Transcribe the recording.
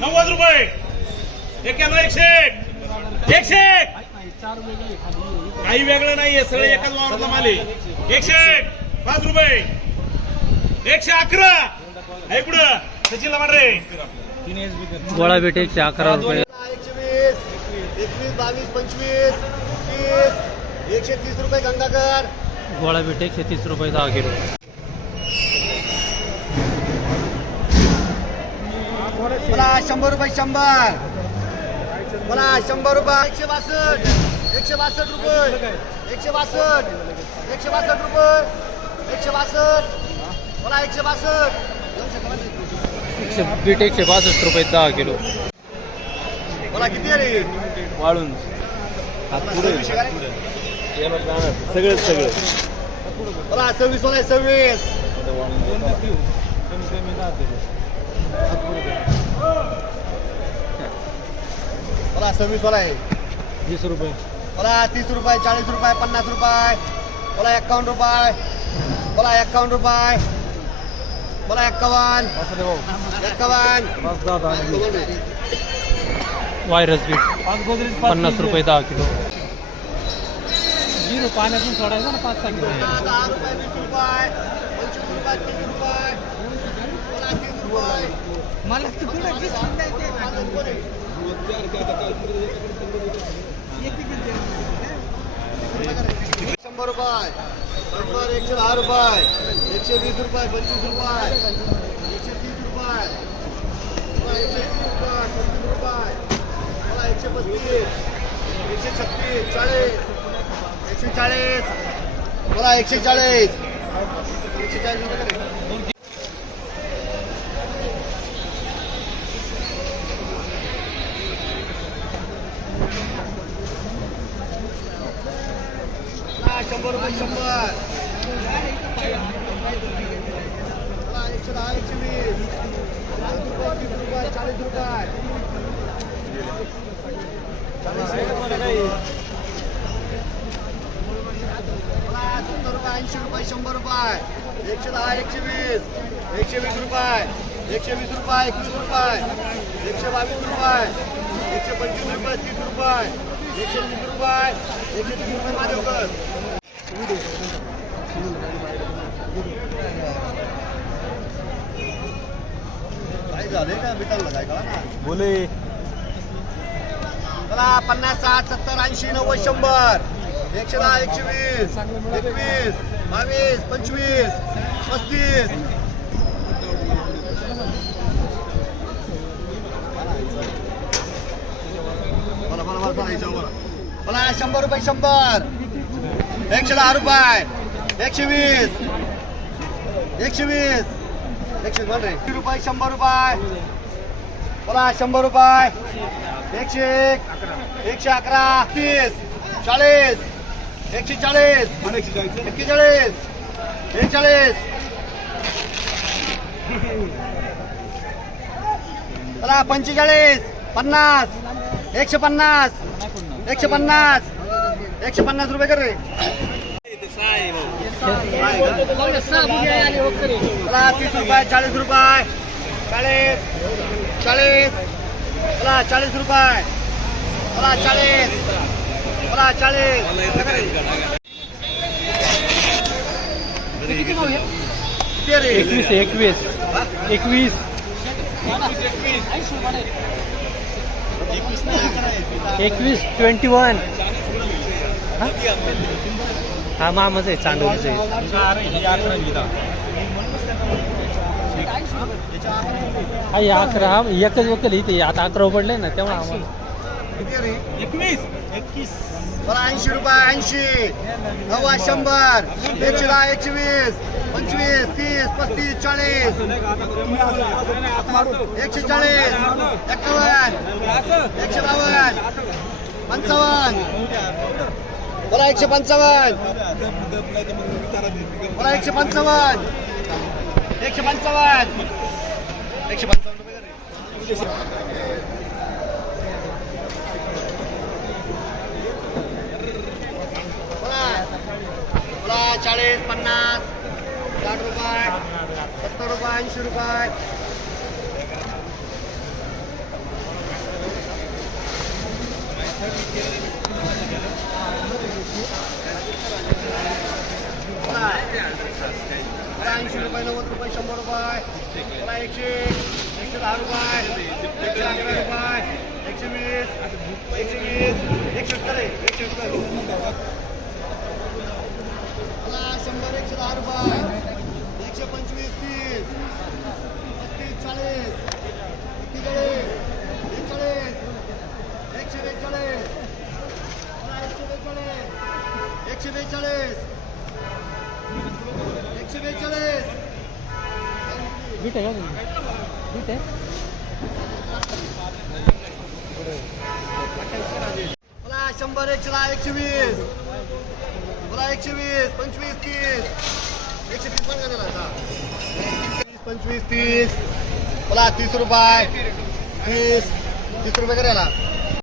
नव्वद रुपये. एक्याण्णव एकशे एक. एकशे एक. काही वेगळं नाहीये सगळे एकाच वावरातला माल आहे. एकशे एक. पाच रुपये. एकशे अकरा. आहे पुढं सचिनला मान रे. गोळा भेट एकशे अकरा रुपये. एकशे वीस एकवीस बावीस पंचवीस तीस एकशे तीस रुपये गंगाकर गोळा भेट एकशे तीस रुपये दहा किलो. मला शंभर रुपये शंभर मला शंभर रुपये एकशे बासष्ट एकशे बासष्ट रुपये एकशे बासष्ट एकशे बासष्ट रुपये एकशे बासष्ट मला एकशे बासष्ट एकशे बीट एकशे बासष्ट रुपये दहा किलो मला किती आहे रे वाळून सगळं सगळं मला सव्वीस मला सव्वीस मला सव्वीस मला आहे वीस रुपये. मला तीस रुपये चाळीस रुपये पन्नास रुपये. मला एक्कावन्न रुपये. मला एक्कावन्न रुपये. मला एक्कावन्न. एक्कावन्न. Virus beat. पन्नास रुपये दहा किलो. पाण्यातून सोडायचं ना पाच सहा किलो. मला शंभर रुपये. शंभर एकशे दहा रुपये. एकशे वीस रुपये पंचवीस रुपये. एकशे तीस रुपये. एकशे तीस रुपये पस्तीस रुपये. मला एकशे पस्तीस. एकशे छत्तीस चाळीस. एकशे चाळीस. मला एकशे चाळीस. एकशे चाळीस रुपये करे. हा, शंभर रुपये शंभर मला एकशे दहा एकशे वीस चाळीस रुपये तीस रुपये चाळीस रुपये चाळीस रुपये. मला सत्तर रुपये ऐंशी रुपये शंभर रुपये एकशे दहा एकशे वीस एकशे वीस रुपये एकशे वीस रुपये एकवीस रुपये एकशे बावीस रुपये एकशे पंचवीस रुपये तीस रुपये एकशे वीस रुपये एकशे तीस रुपये माझ्यावर काय झाले का काय बोले. चला पन्नास साठ सत्तर ऐंशी नव्वद शंभर. एकशे दहा एकशे वीस एकवीस बावीस पंचवीस पस्तीस. बरं बोला, बोला, बोला, शंभर रुपये शंभर. एकशे दहा रुपये. एकशे वीस. एकशे वीस. एकशे बोल रे. रुपये शंभर रुपये. बोला शंभर रुपये. एकशे एक. एकशे अकरा. तीस. चाळीस. एकशे चाळीस. एक्केचाळीस. बेचाळीस चला पंचेचाळीस. पन्नास. एकशे पन्नास. एकशे पन्नास. एकशे पन्नास रुपये कर रे. तीस रुपये चाळीस रुपये. चाळीस चाळीस. चला चाळीस रुपये. चला चाळीस. चला चाळीस? एकवीस एकवीस? एकवीस. एकवीस ट्वेंटी वन हा मामाच आहे चांदोलीचं आहे हा हे अकरा हा एकच वकल इथे आता अकरा पडले ना तेव्हा रे? एकवीस ऐंशी रुपये ऐंशी नव्वा शंभर एकशे दहा एकशे वीस पंचवीस तीस पस्तीस चाळीस एकशे चाळीस एकावन्न एकशे बावन्न पंचावन्न मला एकशे पंचावन्न. मला एकशे पंचावन्न. एकशे पंचावन्न. एकशे पंचावन्न रुपये बोला चाळीस पन्नास साठ रुपये सत्तर रुपये ऐंशी रुपये मला ऐंशी रुपये नव्वद रुपये शंभर रुपये. मला एकशे एकशे दहा रुपये एकशे अकरा रुपये एकशे वीस एकशे वीस एकशे सत्तर आहे, एकशे सत्तर. बीट आहे का बीट आहे मला शंभर एकशे दहा एकशे वीस मला एकशे वीस पंचवीस तीस. एकशे तीस पण का वीस पंचवीस तीस. मला तीस रुपये. तीस. तीस रुपये करायला